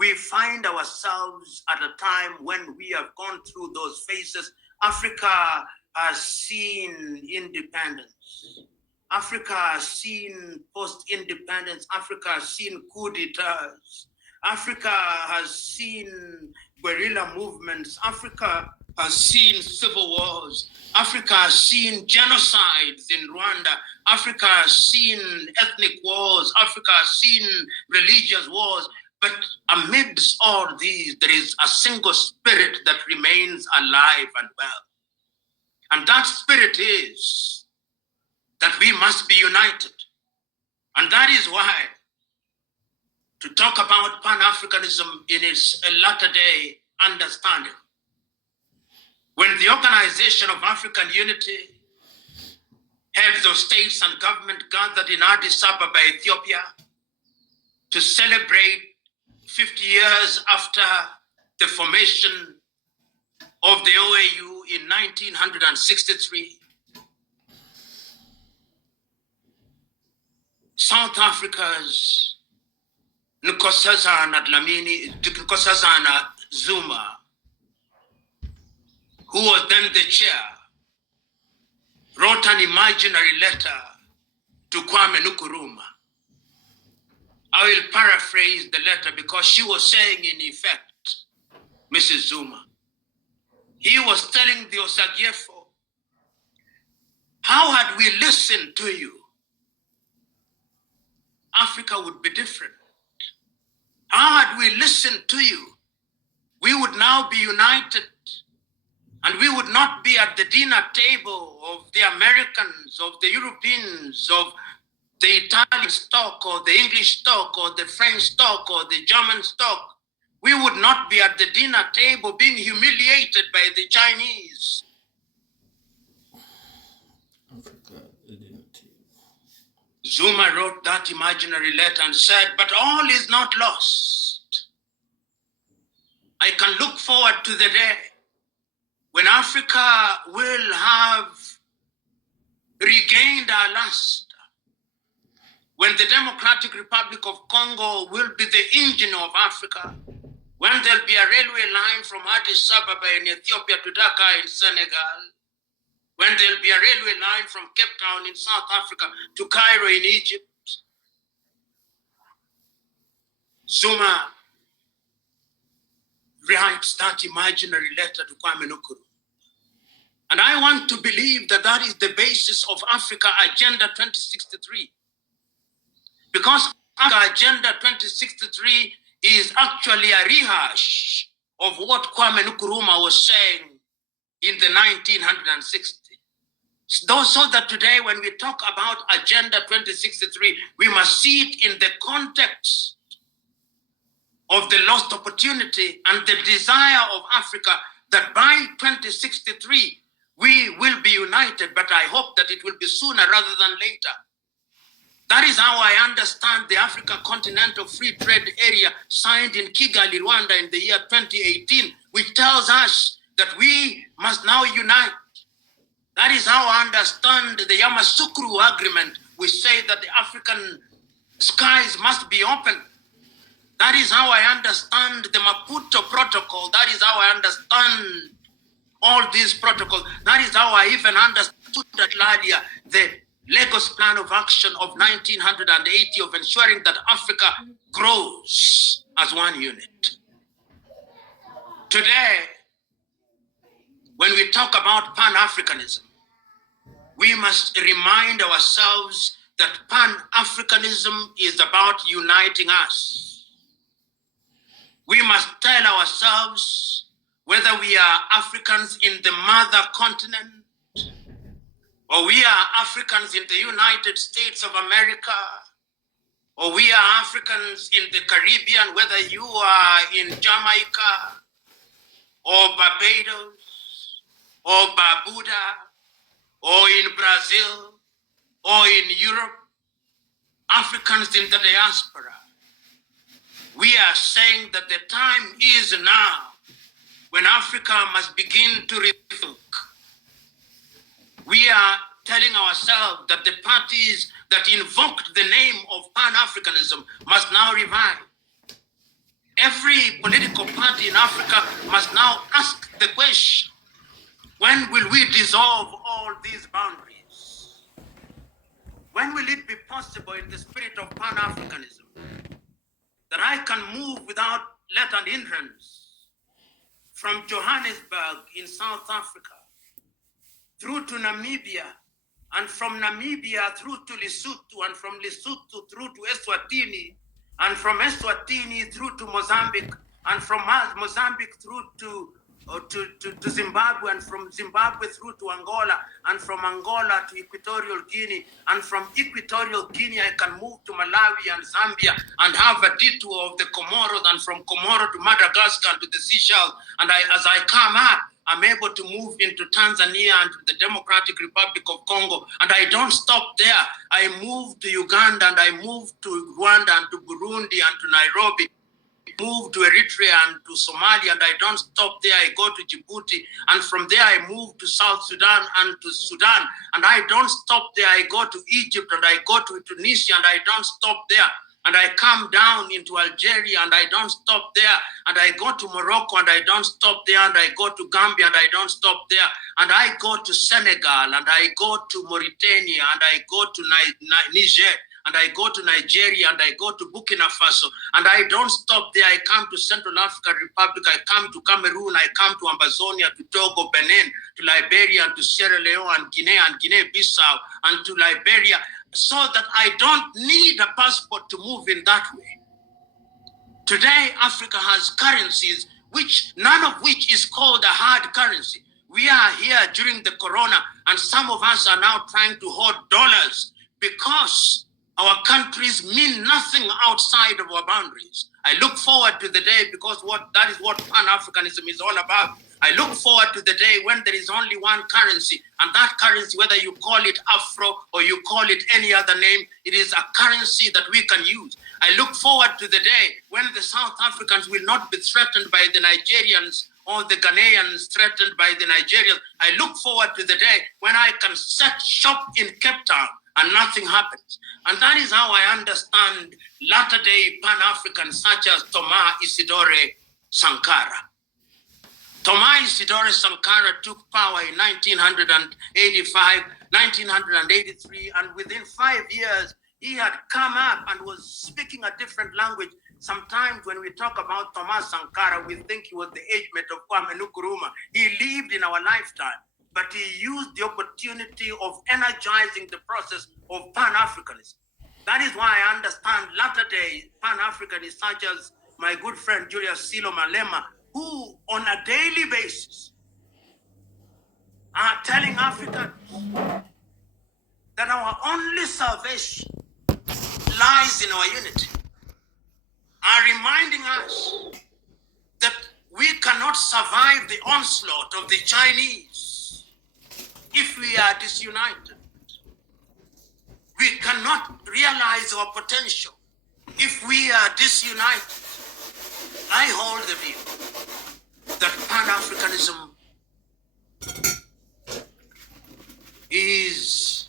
we find ourselves at a time when we have gone through those phases. Africa has seen independence. Africa has seen post-independence. Africa has seen coup d'etats. Africa has seen guerrilla movements. Africa has seen civil wars. Africa has seen genocides in Rwanda. Africa has seen ethnic wars. Africa has seen religious wars. But amidst all these, there is a single spirit that remains alive and well. And that spirit is that we must be united. And that is why to talk about pan-Africanism in its latter-day understanding, when the Organization of African Unity, heads of states and government gathered in Addis Ababa, Ethiopia, to celebrate 50 years after the formation of the OAU in 1963, South Africa's Nkosazana Zuma, who was then the chair, wrote an imaginary letter to Kwame Nkrumah. I will paraphrase the letter because she was saying, in effect, Mrs. Zuma, he was telling the Osagyefo, how had we listened to you, Africa would be different. How had we listened to you, we would now be united, and we would not be at the dinner table of the Americans, of the Europeans, of the Italian stock, or the English stock, or the French stock, or the German stock. We would not be at the dinner table being humiliated by the Chinese. Zuma wrote that imaginary letter and said, but all is not lost. I can look forward to the day when Africa will have regained our luster, when the Democratic Republic of Congo will be the engine of Africa, when there'll be a railway line from Addis Ababa in Ethiopia to Dakar in Senegal, when there'll be a railway line from Cape Town in South Africa to Cairo in Egypt. Zuma writes that imaginary letter to Kwame Nkrumah. And I want to believe that that is the basis of Africa Agenda 2063. Because Africa Agenda 2063 is actually a rehash of what Kwame Nkrumah was saying in the 1960s. So that today, when we talk about Agenda 2063, we must see it in the context of the lost opportunity and the desire of Africa that by 2063, we will be united, but I hope that it will be sooner rather than later. That is how I understand the Africa Continental Free Trade Area signed in Kigali, Rwanda in the year 2018, which tells us that we must now unite. That is how I understand the Yamoussoukro Agreement, which say that the African skies must be open. That is how I understand the Maputo Protocol. That is how I understand all these protocols. That is how I even understood that earlier, the Lagos Plan of Action of 1980 of ensuring that Africa grows as one unit. Today, when we talk about pan-Africanism, we must remind ourselves that pan-Africanism is about uniting us. We must tell ourselves whether we are Africans in the mother continent or we are Africans in the United States of America, or we are Africans in the Caribbean, whether you are in Jamaica or Barbados or Barbuda or in Brazil or in Europe, Africans in the diaspora. We are saying that the time is now when Africa must begin to rethink. We are telling ourselves that the parties that invoked the name of Pan-Africanism must now revive. every political party in Africa must now ask the question, when will we dissolve all these boundaries? When will it be possible in the spirit of pan-Africanism that I can move without let and hindrance from Johannesburg in South Africa through to Namibia, and from Namibia through to Lesotho, and from Lesotho through to Eswatini, and from Eswatini through to Mozambique, and from Mozambique through to Zimbabwe, and from Zimbabwe through to Angola, and from Angola to Equatorial Guinea, and from Equatorial Guinea I can move to Malawi and Zambia and have a detour of the Comoros, and from Comoro to Madagascar to the Seychelles, and as I come up, I'm able to move into Tanzania and to the Democratic Republic of Congo, and I don't stop there. I move to Uganda, and I move to Rwanda and to Burundi and to Nairobi, move to Eritrea and to Somalia, and I don't stop there. I go to Djibouti, and from there I move to South Sudan and to Sudan, and I don't stop there. I go to Egypt, and I go to Tunisia, and I don't stop there. And I come down into Algeria, and I don't stop there. And I go to Morocco, and I don't stop there. And I go to Gambia, and I don't stop there. And I go to Senegal, and I go to Mauritania, and I go to Niger, and I go to Nigeria, and I go to Burkina Faso, and I don't stop there. I come to Central African Republic, I come to Cameroon, I come to Ambazonia, to Togo, Benin, to Liberia, and to Sierra Leone, and Guinea-Bissau, and to Liberia, so that I don't need a passport to move in that way. Today, Africa has currencies, which none of which is called a hard currency. We are here during the corona, and some of us are now trying to hoard dollars because our countries mean nothing outside of our boundaries. I look forward to the day, because that is what Pan-Africanism is all about. I look forward to the day when there is only one currency, and that currency, whether you call it Afro or you call it any other name, it is a currency that we can use. I look forward to the day when the South Africans will not be threatened by the Nigerians or the Ghanaians threatened by the Nigerians. I look forward to the day when I can set shop in Cape Town and nothing happens. And that is how I understand latter-day Pan-Africans such as Thomas Isidore Sankara. Thomas Isidore Sankara took power in 1985, 1983, and within 5 years, he had come up and was speaking a different language. Sometimes when we talk about Thomas Sankara, we think he was the age mate of Kwame Nkrumah. He lived in our lifetime, but he used the opportunity of energizing the process of Pan-Africanism. That is why I understand latter-day Pan-Africanists such as my good friend Julius Silo Malema, who on a daily basis are telling Africans that our only salvation lies in our unity, are reminding us that we cannot survive the onslaught of the Chinese if we are disunited. We cannot realize our potential if we are disunited. I hold the view that Pan-Africanism is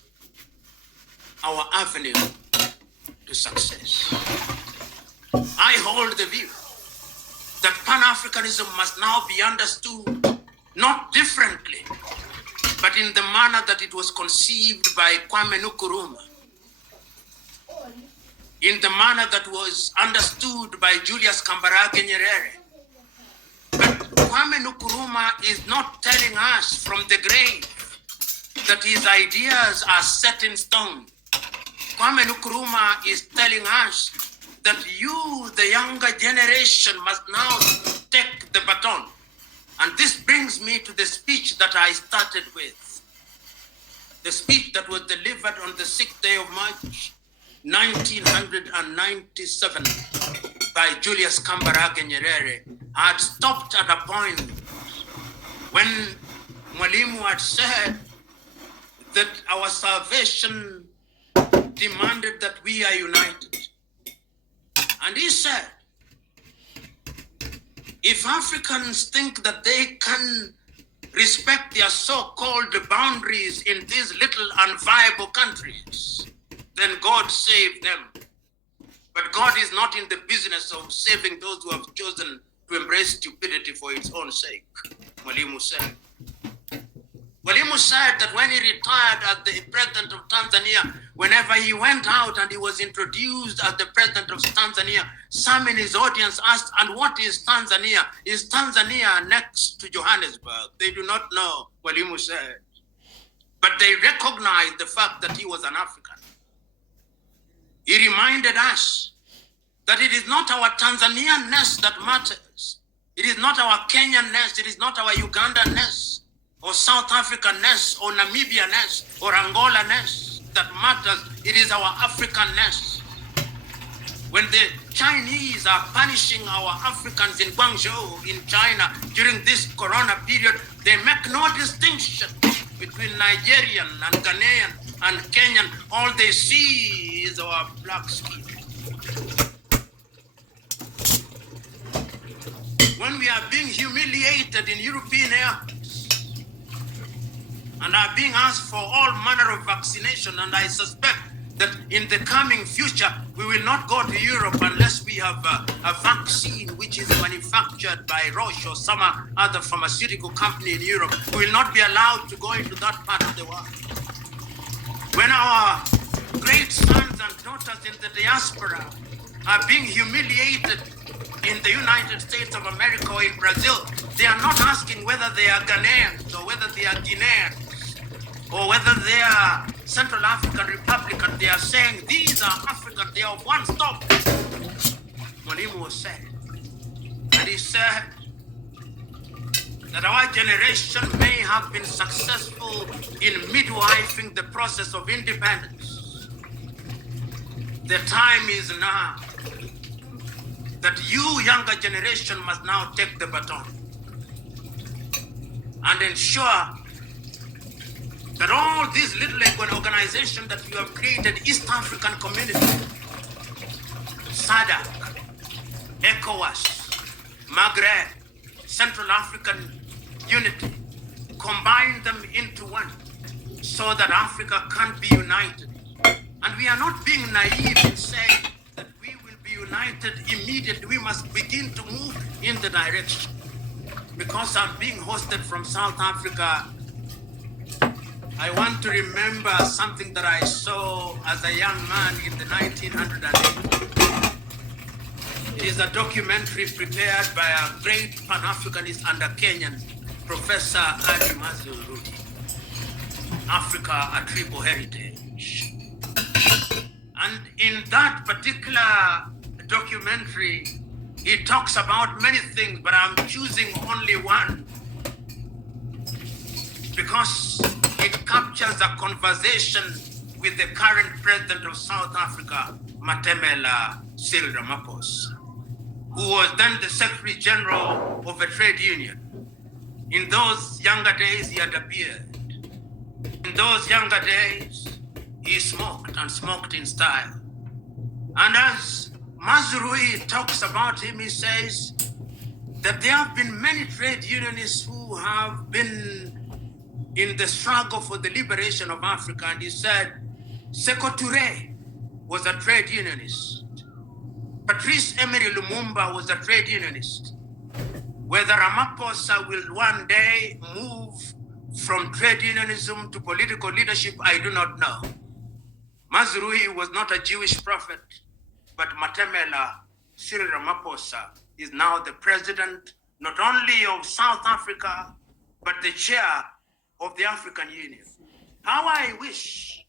our avenue to success. I hold the view that Pan-Africanism must now be understood not differently, but in the manner that it was conceived by Kwame Nkrumah, in the manner that was understood by Julius Kambarage Nyerere. But Kwame Nkrumah is not telling us from the grave that his ideas are set in stone. Kwame Nkrumah is telling us that you, the younger generation, must now take the baton. And this brings me to the speech that I started with. The speech that was delivered on the 6th day of March, 1997, by Julius Kambarage Nyerere, had stopped at a point when Mwalimu had said that our salvation demanded that we are united. And he said, if Africans think that they can respect their so-called boundaries in these little unviable countries, then God save them. But God is not in the business of saving those who have chosen to embrace stupidity for its own sake. Mwalimu said. Mwalimu said that when he retired as the president of Tanzania, whenever he went out and he was introduced as the president of Tanzania, some in his audience asked, and what is Tanzania? Is Tanzania next to Johannesburg? They do not know, Mwalimu said. But they recognized the fact that he was an African. He reminded us that it is not our Tanzanian-ness that matters. It is not our Kenyan-ness. It is not our Ugandan-ness or South African-ness or Namibian-ness or Angola-ness that matters. It is our African-ness. When the Chinese are punishing our Africans in Guangzhou, in China, during this corona period, they make no distinction between Nigerian and Ghanaian and Kenyan. All they see is our black skin. When we are being humiliated in European airports and are being asked for all manner of vaccination, and I suspect that in the coming future, we will not go to Europe unless we have a vaccine which is manufactured by Roche or some other pharmaceutical company in Europe. We will not be allowed to go into that part of the world. When our great sons and daughters in the diaspora are being humiliated in the United States of America or in Brazil, they are not asking whether they are Ghanaians or whether they are Guineans or whether they are Central African Republican. They are saying these are African, they are of one stock. Mwalimu said, and he said that our generation may have been successful in midwifing the process of independence. The time is now that you, younger generation, must now take the baton and ensure that all these little organizations that you have created, East African Community, SADC, ECOWAS, Maghreb, Central African Unity, combine them into one so that Africa can be united. And we are not being naive in saying that we will be united immediately. We must begin to move in the direction. Because I'm being hosted from South Africa, I want to remember something that I saw as a young man in the 1980s. It is a documentary prepared by a great pan-Africanist and a Kenyan, Professor Ali Mazurui, Africa, a Tribal Heritage. And in that particular documentary, he talks about many things, but I'm choosing only one because it captures a conversation with the current president of South Africa, Matemela Cyril Ramaphosa, who was then the Secretary General of a trade union. In those younger days, he had a beard. In those younger days, he smoked and smoked in style. And as Mazurui talks about him, he says that there have been many trade unionists who have been in the struggle for the liberation of Africa. And he said, Sekou Touré was a trade unionist. Patrice Emery Lumumba was a trade unionist. Whether Ramaphosa will one day move from trade unionism to political leadership, I do not know. Mazurui was not a Jewish prophet, but Matemela Cyril Ramaphosa is now the president, not only of South Africa, but the chair of the African Union. How I wish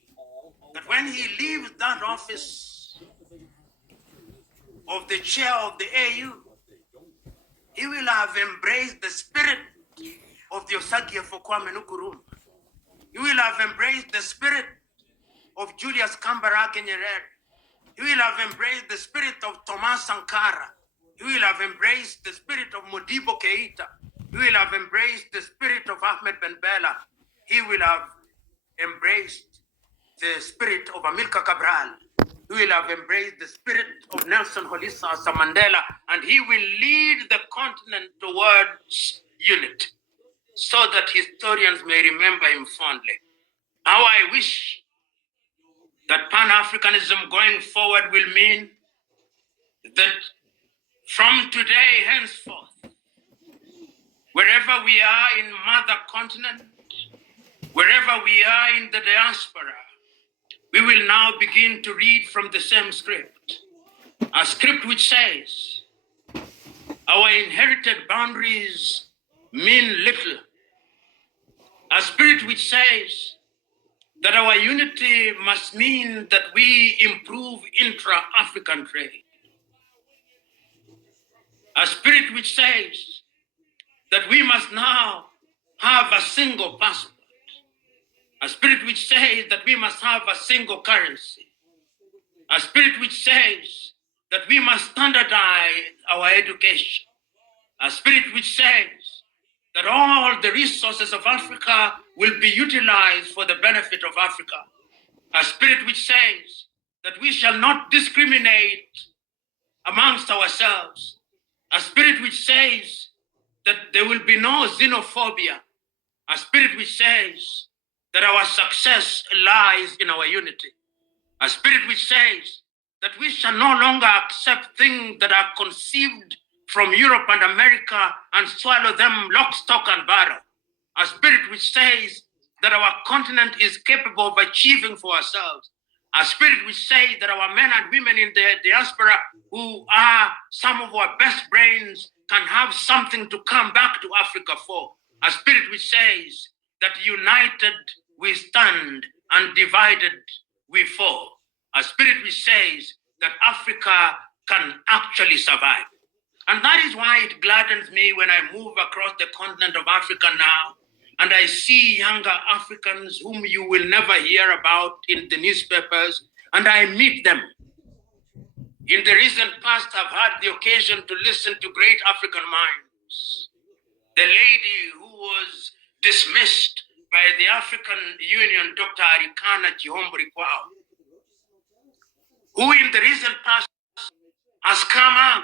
that when he leaves that office of the chair of the AU, he will have embraced the spirit of the Osagie for Kwame Nkrumah. He will have embraced the spirit of Julius Kambarage Nyerere. He will have embraced the spirit of Thomas Sankara. He will have embraced the spirit of Modibo Keita. He will have embraced the spirit of Ahmed Ben Bella. He will have embraced the spirit of Amilcar Cabral. He will have embraced the spirit of Nelson Holisa Mandela, and he will lead the continent towards unity so that historians may remember him fondly. How I wish that Pan-Africanism going forward will mean that from today henceforth, wherever we are in mother continent, wherever we are in the diaspora, we will now begin to read from the same script, a script which says, our inherited boundaries mean little, a spirit which says that our unity must mean that we improve intra-African trade, a spirit which says that we must now have a single passport, a spirit which says that we must have a single currency, a spirit which says that we must standardize our education, a spirit which says that all the resources of Africa will be utilized for the benefit of Africa, a spirit which says that we shall not discriminate amongst ourselves, a spirit which says that there will be no xenophobia, a spirit which says that our success lies in our unity, a spirit which says that we shall no longer accept things that are conceived from Europe and America and swallow them lock, stock, and barrel, a spirit which says that our continent is capable of achieving for ourselves, a spirit which says that our men and women in the diaspora, who are some of our best brains, can have something to come back to Africa for, a spirit which says that united we stand and divided we fall, a spirit which says that Africa can actually survive. And that is why it gladdens me when I move across the continent of Africa now, and I see younger Africans whom you will never hear about in the newspapers, and I meet them. In the recent past, I've had the occasion to listen to great African minds. The lady who was dismissed by the African Union, Dr. Arikana Chihombori Kwao, who in the recent past has come out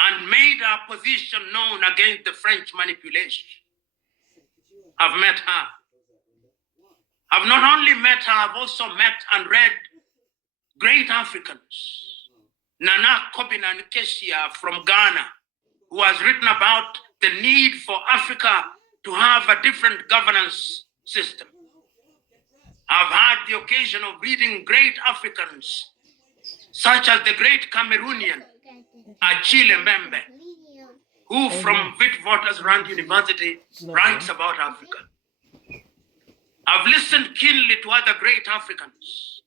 and made our position known against the French manipulation. I've met her. I've not only met her, I've also met and read great Africans. Nana Kobina Nkesia from Ghana, who has written about the need for Africa to have a different governance system. I've had the occasion of reading great Africans, such as the great Cameroonian, Achille Mbembe, who from Witwatersrand University writes about Africa. I've listened keenly to other great Africans.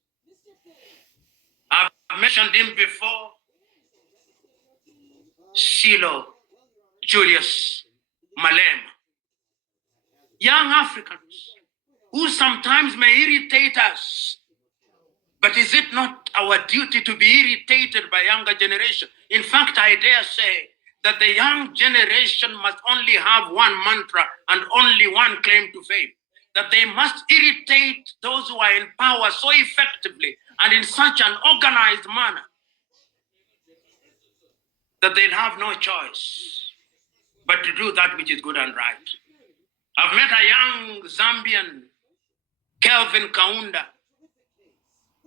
I've mentioned him before, Silo Julius Malema. Young Africans who sometimes may irritate us, but is it not our duty to be irritated by younger generation? In fact, I dare say that the young generation must only have one mantra and only one claim to fame, that they must irritate those who are in power so effectively and in such an organized manner that they'll have no choice but to do that which is good and right. I've met a young Zambian, Kelvin Kaunda,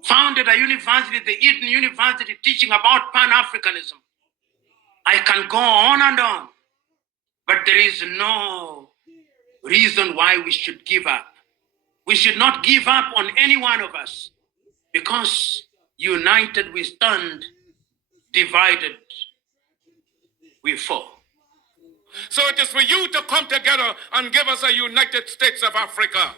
founded a university, the Eden University, teaching about pan-Africanism. I can go on and on, but there is no reason why we should give up. We should not give up on any one of us, because united we stand, divided we fall. So it is for you to come together and give us a United States of Africa.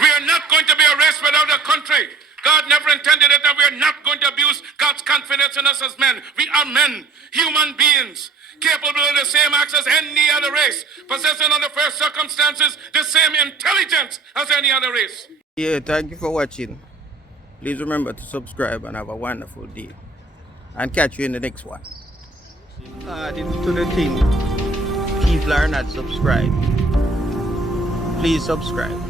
We are not going to be a race without a country. God never intended it, and we are not going to abuse God's confidence in us as men. We are men, human beings, capable of the same acts as any other race, possessing under first circumstances the same intelligence as any other race. Yeah, thank you for watching. Please remember to subscribe and have a wonderful day. And catch you in the next one. To the team, people are not subscribed. Please subscribe.